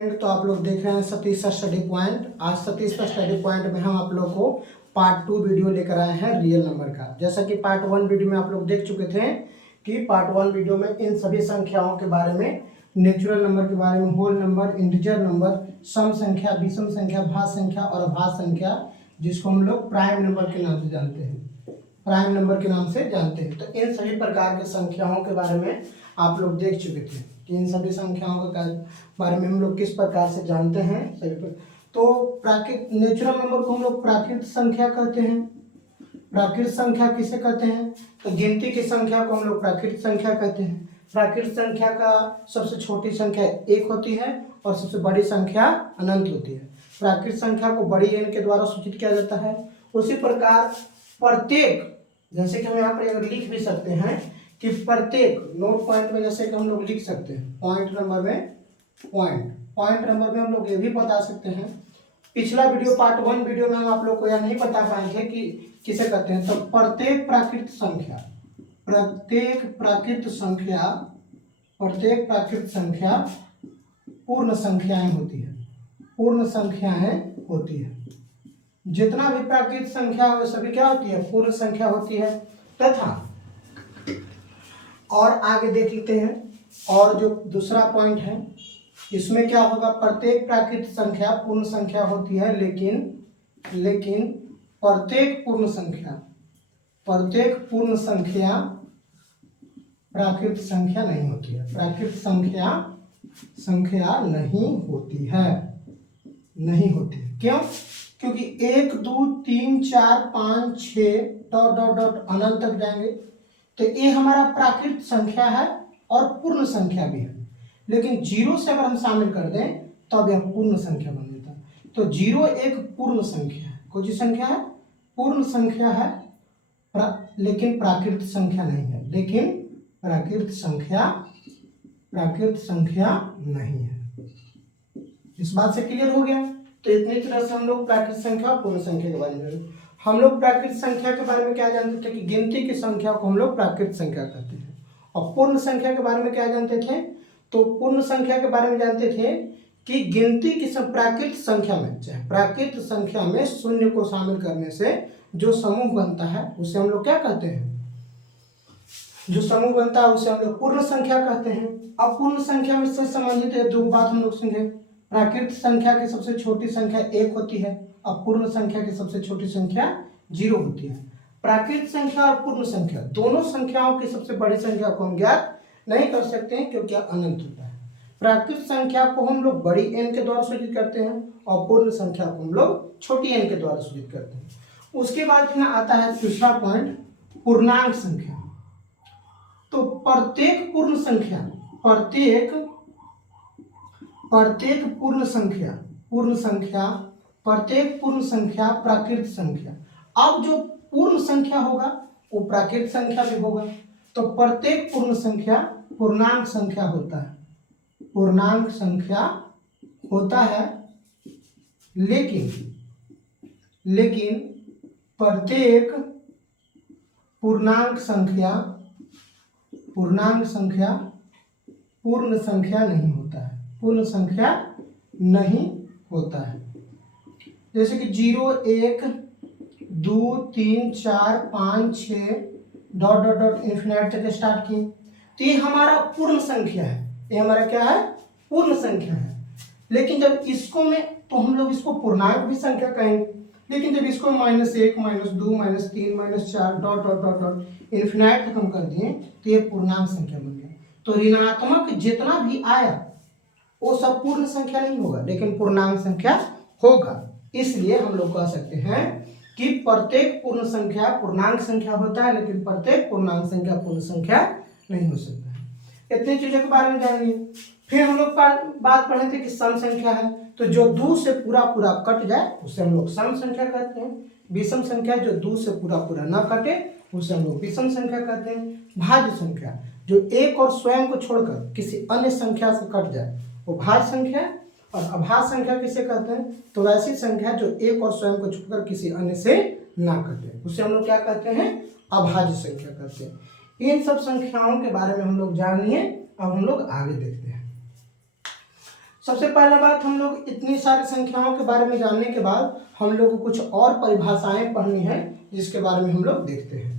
तो आप लोग देख रहे हैं सतीश का स्टडी पॉइंट। आज सतीश का स्टडी पॉइंट में हम आप लोग को पार्ट 2 वीडियो लेकर आए हैं रियल नंबर का। जैसा कि पार्ट 1 वीडियो में आप लोग देख चुके थे कि पार्ट 1 वीडियो में इन सभी संख्याओं के बारे में, नेचुरल नंबर के बारे में, होल नंबर, इंटीजर नंबर, सम संख्या, विषम संख्या, भाज्य संख्या और अभाज्य संख्या, जिसको हम लोग प्राइम नंबर के नाम से जानते हैं, प्राइम नंबर के नाम से जानते हैं। तो इन सभी प्रकार के संख्याओं के बारे में आप लोग देख चुके थे कि इन सभी संख्याओं के बारे में हम लोग किस प्रकार से जानते हैं सभी पर। तो प्राकृत नेचुरल नंबर को हम लोग प्राकृतिक संख्या कहते हैं। प्राकृतिक संख्या किसे कहते हैं? तो गिनती की संख्या को हम लोग प्राकृतिक संख्या कहते हैं। प्राकृतिक संख्या का सबसे छोटी संख्या 1 होती है और सबसे बड़ी संख्या अनंत होती है। प्राकृतिक संख्या को बड़ी एन के द्वारा सूचित किया जाता है। उसी प्रकार प्रत्येक, जैसे कि हम यहाँ पर अगर लिख भी सकते हैं कि प्रत्येक नोट पॉइंट में, जैसे कि हम लोग लिख सकते हैं पॉइंट नंबर में, पॉइंट नंबर में हम लोग ये भी बता सकते हैं। पिछला वीडियो पार्ट 1 वीडियो में हम आप लोग को यह नहीं बता पाए थे कि किसे कहते हैं। तो प्रत्येक प्राकृतिक संख्या, प्रत्येक प्राकृतिक संख्या पूर्ण संख्याएं होती है, पूर्ण संख्याएं होती है। जितना भी प्राकृतिक संख्या है सभी क्या होती है? पूर्ण संख्या होती है। तथा और आगे देख लेते हैं, और जो दूसरा पॉइंट है इसमें क्या होगा? प्रत्येक प्राकृतिक संख्या पूर्ण संख्या होती है, लेकिन प्रत्येक पूर्ण संख्या प्राकृतिक संख्या नहीं होती है। प्राकृतिक संख्या नहीं होती है। क्यों? क्योंकि 1 2 3 4 5 6 डॉट डॉट डॉट अनंत तक जाएंगे, तो ये हमारा प्राकृतिक संख्या है और पूर्ण संख्या भी है। लेकिन 0 से अगर हम शामिल कर दें तब यह पूर्ण संख्या बन जाता है। तो 0 एक पूर्ण संख्या है। कौन सी संख्या है? पूर्ण संख्या है, लेकिन प्राकृतिक संख्या नहीं है। लेकिन प्राकृतिक संख्या नहीं है। इस बात से क्लियर हो गया? तो इतनी तरह से हम लोग प्राकृतिक संख्या और पूर्ण संख्या के बारे में, हम लोग प्राकृतिक संख्या के बारे में क्या जानते थे कि गिनती की संख्या को हम लोग प्राकृतिक संख्या कहते हैं। और पूर्ण संख्या के बारे में क्या जानते थे? तो पूर्ण संख्या के बारे में जानते थे कि गिनती की प्राकृतिक संख्या में, चाहे प्राकृतिक संख्या में शून्य को शामिल करने से जो समूह बनता है उसे हम लोग क्या कहते हैं? जो समूह बनता है उसे हम लोग पूर्ण संख्या कहते हैं। अब पूर्ण संख्या में से संबंधित है दो बात हम लोग समझे। प्राकृतिक संख्या की सबसे छोटी संख्या 1 होती है और पूर्ण संख्या की सबसे छोटी संख्या 0 होती है। प्राकृतिक संख्या और पूर्ण संख्या दोनों संख्याओं की सबसे बड़ी संख्या को हम ज्ञात नहीं कर सकते हैं क्योंकि अनंत होता है। प्राकृतिक संख्या को हम लोग बड़ी एन के द्वारा सूचित करते हैं और पूर्ण संख्या को हम लोग छोटी एन के द्वारा सूचित करते हैं। उसके बाद फिर आता है दूसरा पॉइंट, पूर्णांक संख्या। तो प्रत्येक पूर्ण संख्या, प्रत्येक पूर्ण संख्या प्राकृतिक संख्या। अब जो पूर्ण संख्या होगा वो प्राकृतिक संख्या भी होगा। तो प्रत्येक पूर्ण संख्या पूर्णांक संख्या होता है, पूर्णांक संख्या होता है। लेकिन प्रत्येक पूर्णांक संख्या पूर्ण संख्या नहीं होता है, पूर्ण संख्या नहीं होता है। जैसे कि 0 1 2 3 4 5 6 डॉट डॉट डॉट इन्फिनिट तक स्टार्ट किए, तो ये हमारा पूर्ण संख्या है। ये हमारा क्या है? पूर्ण संख्या है। लेकिन जब इसको में, तो हम लोग इसको पूर्णांक भी संख्या कहेंगे। लेकिन जब इसको -1 -2 -3 -4 dot dot dot dot infinite तक हम कर दिए तो ये पूर्णांक संख्या बन गया। तो ऋणात्मक जितना भी आया वो सब पूर्ण संख्या नहीं होगा, लेकिन पूर्णांक संख्या होगा। इसलिए हम लोग कह सकते हैं कि प्रत्येक पूर्ण संख्या पूर्णांक संख्या होता है, लेकिन प्रत्येक पूर्णांक संख्या पूर्ण संख्या नहीं हो सकता है। इतनी चीजों के बारे में जानिए। फिर हम लोग बात पढ़े थे कि सम संख्या है, तो जो 2 से पूरा कट जाए उसे हम लोग सम संख्या कहते हैं। विषम संख्या जो 2 से पूरा न कटे उसे हम लोग विषम संख्या कहते हैं। भाज्य संख्या जो एक और स्वयं को छोड़कर किसी अन्य संख्या से कट जाए वो भाज्य संख्या। और अभाज्य संख्या किसे कहते हैं? तो वैसी संख्या जो एक और स्वयं को छोड़कर किसी अन्य से ना कटे उसे हम लोग क्या कहते हैं? अभाज्य संख्या कहते हैं। इन सब संख्याओं के बारे में हम लोग जानिए। अब हम लोग आगे देखते हैं। सबसे पहला बात, हम लोग इतनी सारी संख्याओं के बारे में जानने के बाद हम लोग को कुछ और परिभाषाएं पढ़नी है, जिसके बारे में हम लोग देखते हैं।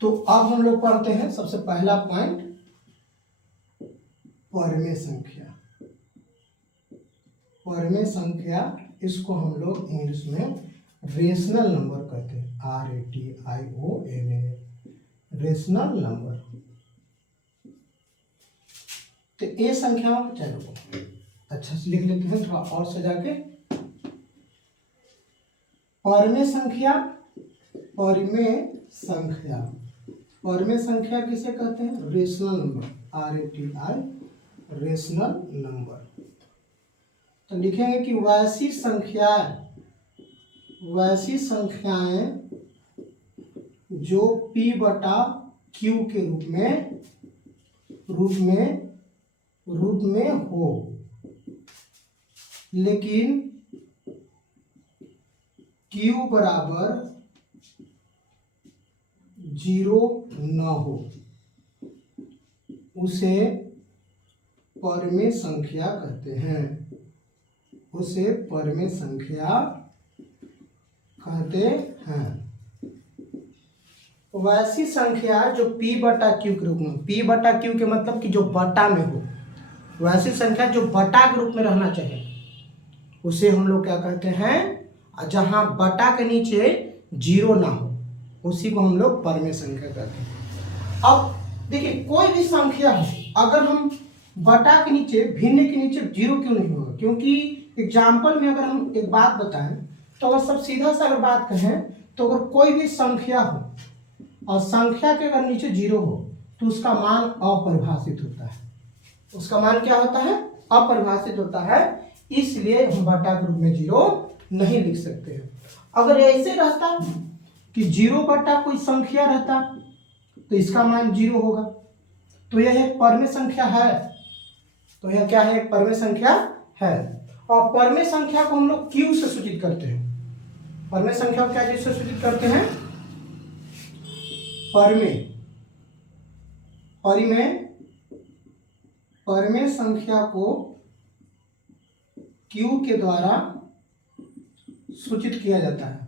तो अब हम लोग पढ़ते हैं सबसे पहला पॉइंट, परमेय संख्या। परमेय संख्या, इसको हम लोग इंग्लिश में रेशनल नंबर कहते हैं, RATIONA, रेशनल नंबर। तो ये संख्याओं, चलो अच्छा से लिख लेते हैं थोड़ा और सजा के। परमेय संख्या, परमेय संख्या, परमेय संख्या किसे कहते हैं? Rational number, RATI, rational number. तो लिखेंगे कि वैसी संख्याएं, वैसी संख्याएं जो P बटा Q के रूप में हो, लेकिन Q बराबर 0 न हो, उसे परमेय संख्या कहते हैं, उसे परमेय संख्या कहते हैं। वैसी संख्या जो P बटा Q के रूप में, P बटा Q के मतलब कि जो बटा में हो, वैसी संख्या जो बटा के रूप में रहना चाहिए, उसे हम लोग क्या कहते हैं? जहां बटा के नीचे 0 ना हो, उसी को हम लोग परमेय संख्या कहते हैं। अब देखिए, कोई भी संख्या हो, अगर हम बटा के नीचे, भिन्न के नीचे 0 क्यों नहीं होगा? क्योंकि एग्जाम्पल में अगर हम एक बात बताएं, तो अगर सब सीधा सा अगर बात कहें, तो अगर कोई भी संख्या हो और संख्या के अगर नीचे 0 हो, तो उसका मान अपरिभाषित होता है। उसका मान क्या होता है? अपरिभाषित होता है। इसलिए हम बटा के रूप में 0 नहीं लिख सकते हैं। अगर ऐसे रहता कि 0 बटा कोई संख्या रहता, तो इसका मान 0 होगा, तो यह एक परमेय संख्या है। तो यह क्या है? एक परमेय संख्या है। और परमेय संख्या को हम लोग Q से सूचित करते हैं। परमेय संख्या को क्या जिससे सूचित करते हैं? परमेय, परिमेय, परमेय संख्या को Q के द्वारा सूचित किया जाता है,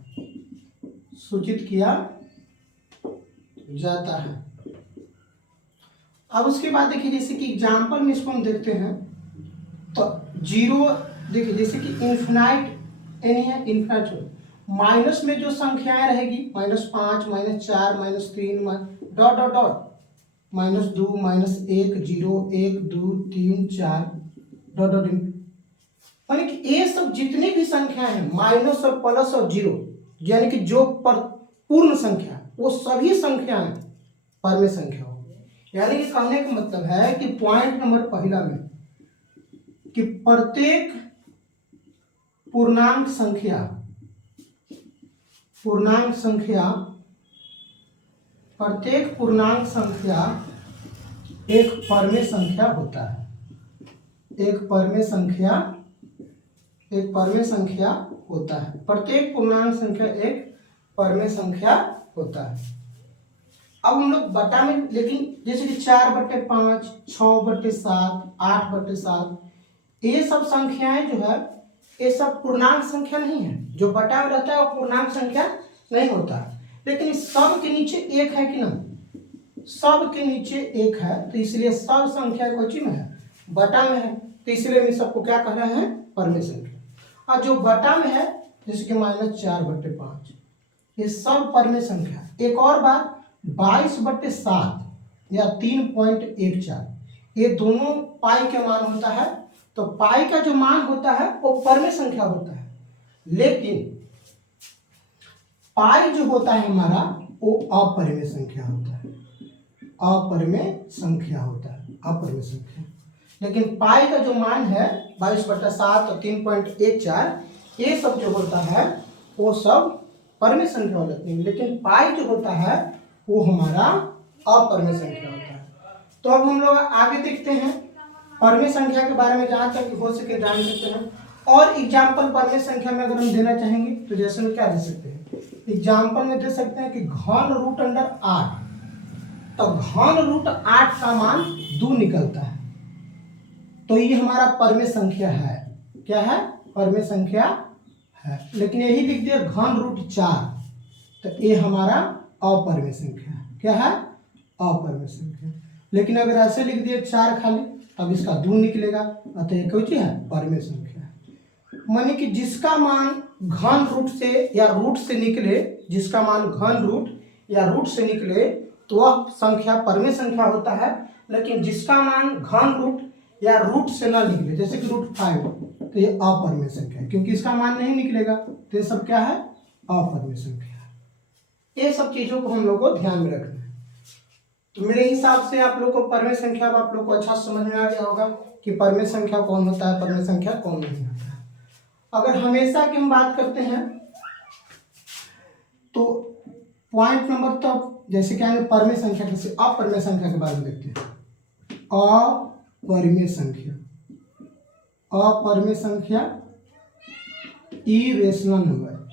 सूचित किया जाता है। अब उसके बाद देखिए, जैसे कि एग्जाम्पल में इसको हम देखते हैं, तो 0, देखिए जैसे कि इन्फिनाइट यानी है इन्फिनाइट, माइनस में जो संख्याएं रहेगी, -5, -4, -3, dot dot dot, -2, -1, 0, 1, 2, 3, 4, dot dot, यानी कि ये सब जितनी भी संख्याएं हैं, माइनस और प्लस और 0, यानी कि जो पूर्ण संख्या, वो सभी संख्याएं परमेय संख्या होगी। यानी कि कहने का मतलब है कि पॉइंट नंबर पहला में, कि प्रत्येक पूर्णांक संख्या, पूर्णांक संख्या, प्रत्येक पूर्णांक संख्या एक परमेय संख्या होता है। एक परमेय संख्या, एक परमेय संख्या होता है। प्रत्येक पूर्णांक संख्या एक परमेय संख्या होता है। अब हम लोग बटा में, लेकिन जैसे कि 4/5, 6/7, 8/7, ये सब संख्याएं जो है, ये सब पूर्णांक संख्या नहीं है। जो बटा में रहता है वो पूर्णांक संख्या नहीं होता है। लेकिन सब के नीचे एक है कि नहीं? सब के नीचे एक है, तो इसलिए सब संख्या कोची में है? बटा में है। तो इसलिए हम सबको क्या कह रहे हैं? परमेय संख्या। और जो बटा में है, जैसे कि -4/5, ये सब परमेय संख्या। एक और बात, 22/7 या 3.14, ये दोनों पाई के मान होता है। तो पाई का जो मान होता है वो परमेय संख्या होता है, लेकिन पाई जो होता है हमारा, वो अपरिमेय संख्या होता है। अपरिमेय संख्या होता है, अपरिमेय संख्या। लेकिन पाई का जो मान है 22/7 और 3.14, ये सब जो होता है वो सब परमेय संख्या हो जाती है, लेकिन पाई जो होता है वो हमारा अपरमेय संख्या होता है। तो अब हम लोग आगे देखते हैं परमेय संख्या के बारे में, जहाँ तक हो सके जान सकते हैं। और एग्जाम्पल परमेय संख्या में अगर हम देना चाहेंगे तो जैसे में क्या दे सकते हैं, एग्जाम्पल में दे सकते हैं कि घन रूट अंडर 8, तो घन रूट 8 का मान 2 निकलता है, तो ये हमारा परमेय संख्या है। क्या है? परमेय संख्या है। लेकिन यही लिख दिया घन रूट 4, तो ये हमारा अपरमेय संख्या है। क्या है? अपरमेय संख्या। लेकिन अगर ऐसे लिख दिए 4 खाली, तब इसका 2 निकलेगा, अतः ये कौन सी है? परमेय संख्या है। माने कि जिसका मान घन रूट से या रूट से निकले, जिसका मान घन रूट या रूट से निकले तो वह संख्या परमेय संख्या होता है। लेकिन जिसका मान घन रूट या रूट से ना निकले, जैसे कि √5, तो ये अपरमेय संख्या है, क्योंकि इसका मान नहीं निकलेगा, तो ये सब क्या है? अपरमेय संख्या है। ये सब चीजों को हम लोग को ध्यान में रखना है। तो मेरे हिसाब से आप लोग को परमेय संख्या आप लोग को अच्छा समझ में आ गया होगा कि परमेय संख्या कौन होता है, परमेय संख्या कौन नहीं होता है। अगर हमेशा की हम बात करते हैं तो पॉइंट नंबर, तब जैसे क्या है परमेय संख्या किसी अपरमेय संख्या के बारे में देखते हैं। अपरमेय संख्या, अपरमेय संख्या irrational number,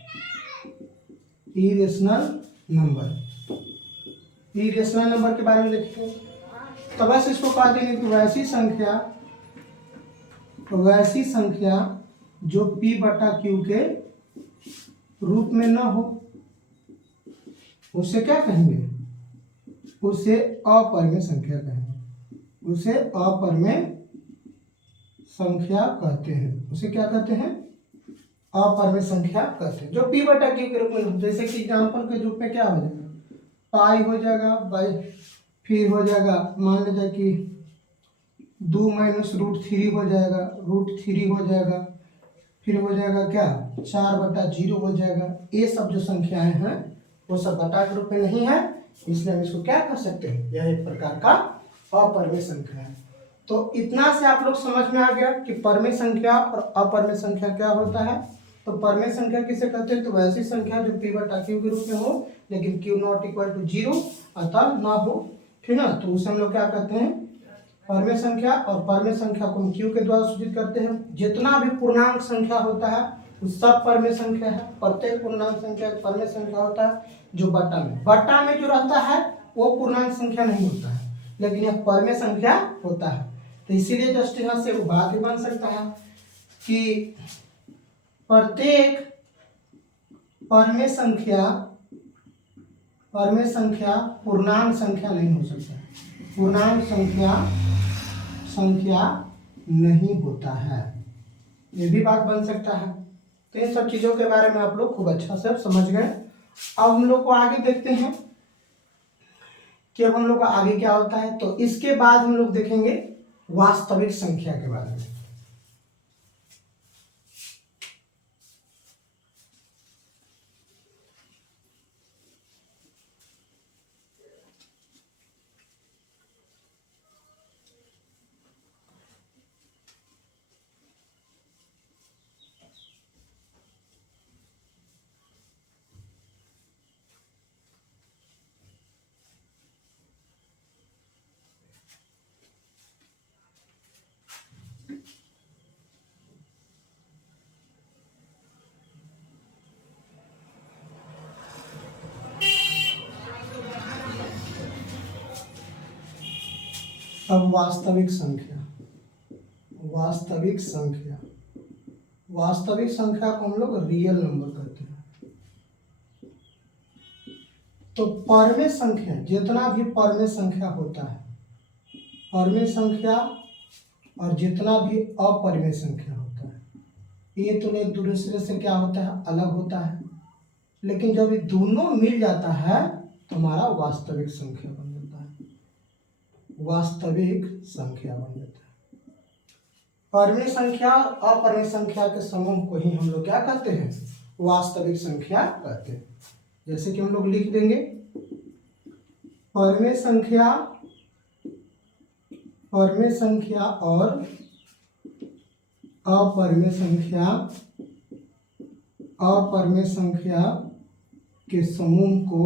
irrational number, irrational number के बारे में देखते हैं। तो बस इसको कह देंगे कि वैसी संख्या जो P/Q के रूप में न हो, उसे क्या कहेंगे? उसे अपरमेय संख्या कहेंगे। उसे अपरमेय संख्या कहते हैं। उसे क्या कहते हैं? अपरमेय संख्या कहते हैं, जो P/Q के रूप में, जैसे कि एग्जाम्पल के रूप में क्या हो जाएगा? पाई हो जाएगा, बाई फिर हो जाएगा, मान लीजिए कि 2 - √3 हो जाएगा, √3 हो जाएगा, फिर हो जाएगा क्या? 4/0 हो जाएगा। ये सब जो संख्याएं हैं वो सब बटा के रूप में नहीं है, इसलिए हम इसको क्या कर सकते हैं? यह एक प्रकार का अपरमेय संख्या है। तो इतना से आप लोग समझ में आ गया कि परमेय संख्या और अपरमेय संख्या क्या होता है। तो परमेय संख्या किसे कहते हैं? तो वैसी संख्या जो P/Q के रूप में हो, लेकिन Q ≠ 0 अतः ना हो, ठीक ना, तो उसे हम लोग क्या कहते हैं? परमेय संख्या। और परमेय संख्या को हम Q के द्वारा सूचित करते हैं। जितना भी पूर्णांक संख्या होता है वो सब परमेय संख्या है। प्रत्येक पूर्णांक संख्या परमेय संख्या होता है। जो बट्टा में जो रहता है वो पूर्णांक संख्या नहीं होता है, लेकिन यह परमेय संख्या होता है। तो इसीलिए जस्ट यहाँ से वो बात भी बन सकता है कि प्रत्येक परमेय संख्या पूर्णांक संख्या नहीं हो सकता, पूर्णांक संख्या नहीं होता है, ये भी बात बन सकता है। तो इन सब चीजों के बारे में आप लोग खूब अच्छा से समझ गए। अब हम लोग को आगे देखते हैं कि अब हम लोग का आगे क्या होता है। तो इसके बाद हम लोग देखेंगे वास्तविक संख्या के बारे में। अब वास्तविक संख्या, वास्तविक संख्या को हम लोग रियल नंबर कहते हैं। तो परमेय संख्या, जितना भी परमेय संख्या होता है, परमेय संख्या और जितना भी अपरमेय संख्या होता है, ये तो एक दूसरे से क्या होता है? अलग होता है। लेकिन जब ये दोनों मिल जाता है तो हमारा वास्तविक संख्या बन जाता है, वास्तविक संख्या बन जाता है। परमेय संख्या और अपरमेय संख्या के समूह को ही हम लोग क्या कहते हैं? वास्तविक संख्या कहते हैं। जैसे कि हम लोग लिख देंगे परमेय परमेय संख्या और अपरमेय संख्या के समूह को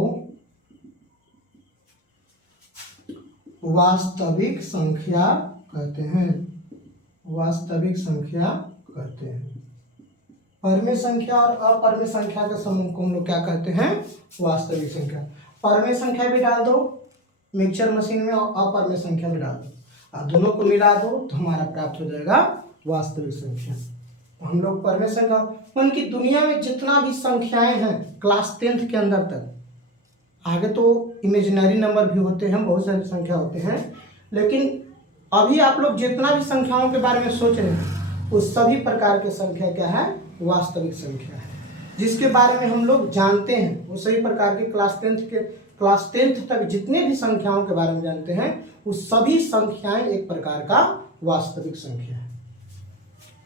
वास्तविक संख्या कहते हैं। वास्तविक संख्या कहते हैं। परमेय संख्या और अपरमेय संख्या के समूह को हम लोग क्या कहते हैं? वास्तविक संख्या। परमेय संख्या भी डाल दो मिक्सचर मशीन में और अपरमेय संख्या भी डाल दो और दोनों को मिला दो तो हमारा प्राप्त हो जाएगा वास्तविक संख्या। तो हम लोग परमेय संख्या उनकी दुनिया में जितना भी संख्याएं हैं क्लास 10th के अंदर तक, आगे तो इमेजिनरी नंबर भी होते हैं, बहुत सारी संख्या होते हैं, लेकिन अभी आप लोग जितना भी संख्याओं के बारे में सोच रहे हैं उस सभी प्रकार की संख्या क्या है? वास्तविक संख्या है। जिसके बारे में हम लोग जानते हैं वो सभी प्रकार के क्लास 10th तक जितने भी संख्याओं के बारे में जानते हैं वो सभी संख्याएं एक प्रकार का वास्तविक संख्या है।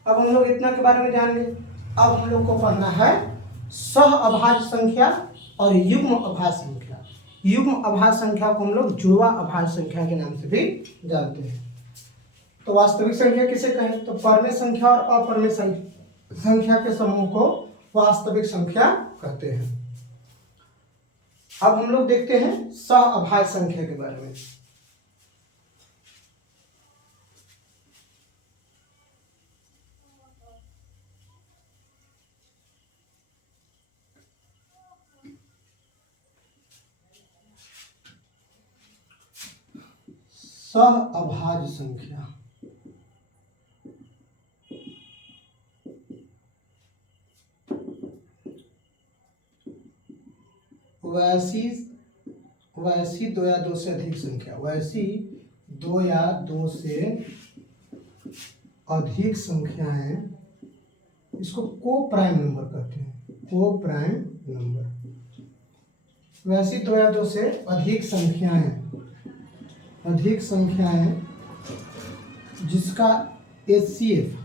अब हम लोग इतना के बारे में जानेंगे। अब हम लोग को पढ़ना है सह अभाज्य संख्या और युग्म अभाज्य संख्या। युग्म अभाज्य संख्या को हम लोग जुड़वा अभाज्य संख्या के नाम से भी जानते हैं। तो वास्तविक संख्या किसे कहें? तो परमेय संख्या और अपरमेय संख्या के समूह को वास्तविक संख्या कहते हैं। अब हम लोग देखते हैं सह अभाज्य संख्या के बारे में। सह अभाज्य संख्या वैसी दो या दो से अधिक संख्या, वैसी दो या दो से अधिक संख्याएं, इसको को प्राइम नंबर कहते हैं। को प्राइम नंबर। वैसी दो या दो से अधिक संख्याएं जिसका HCF